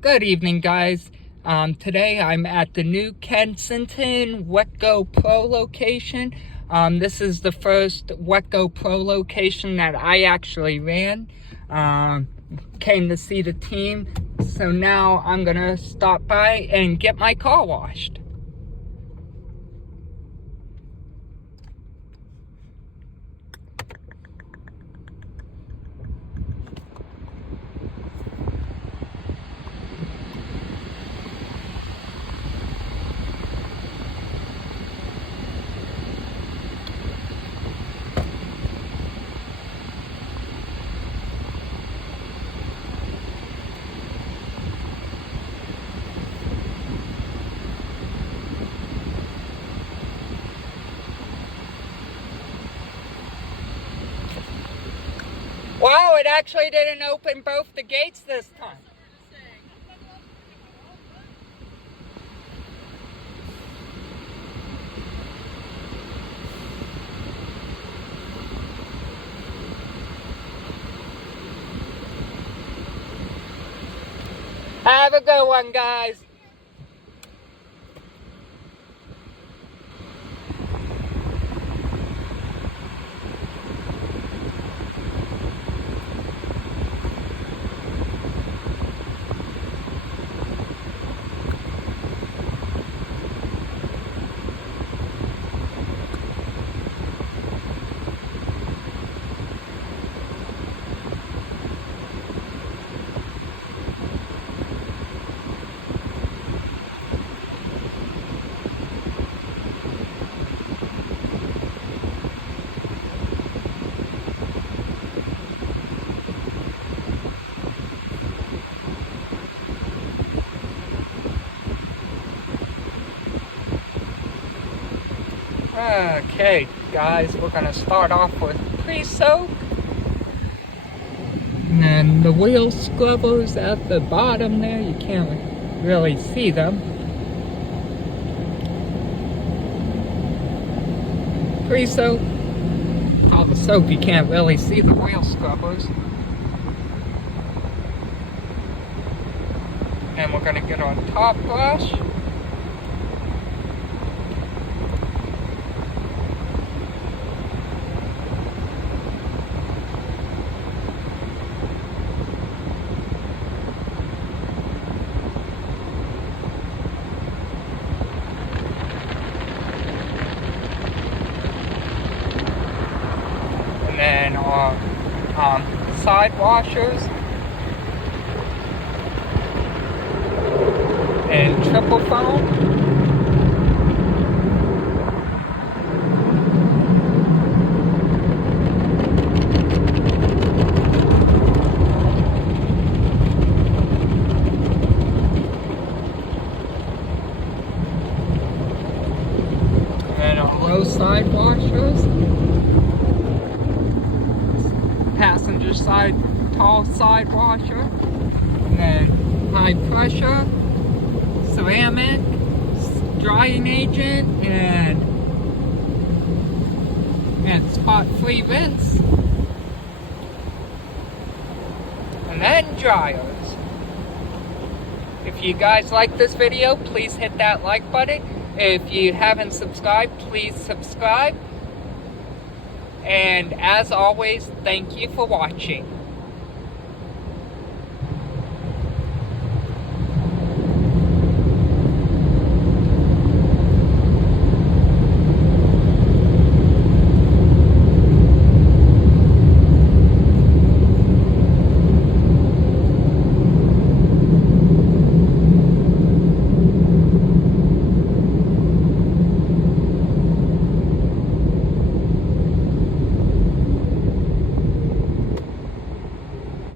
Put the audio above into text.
Good evening, guys. Today I'm at the new Kensington Wetco Pro location. This is the first Wetco Pro location that I actually ran. Came to see the team, so now I'm gonna stop by and get my car washed. Wow, it actually didn't open both the gates this time. Have a good one, guys. Okay, guys, we're gonna start off with pre-soak. And then the wheel scrubbers at the bottom there, you can't really see them. Pre-soak. All the soap, you can't really see the wheel scrubbers. And we're gonna get on top brush. And our side washers and triple foam. And our low side washers. Passenger side, tall side washer, and then high pressure, ceramic, drying agent, and spot-free rinse, and then dryers. If you guys like this video, please hit that like button. If you haven't subscribed, please subscribe. And as always, thank you for watching.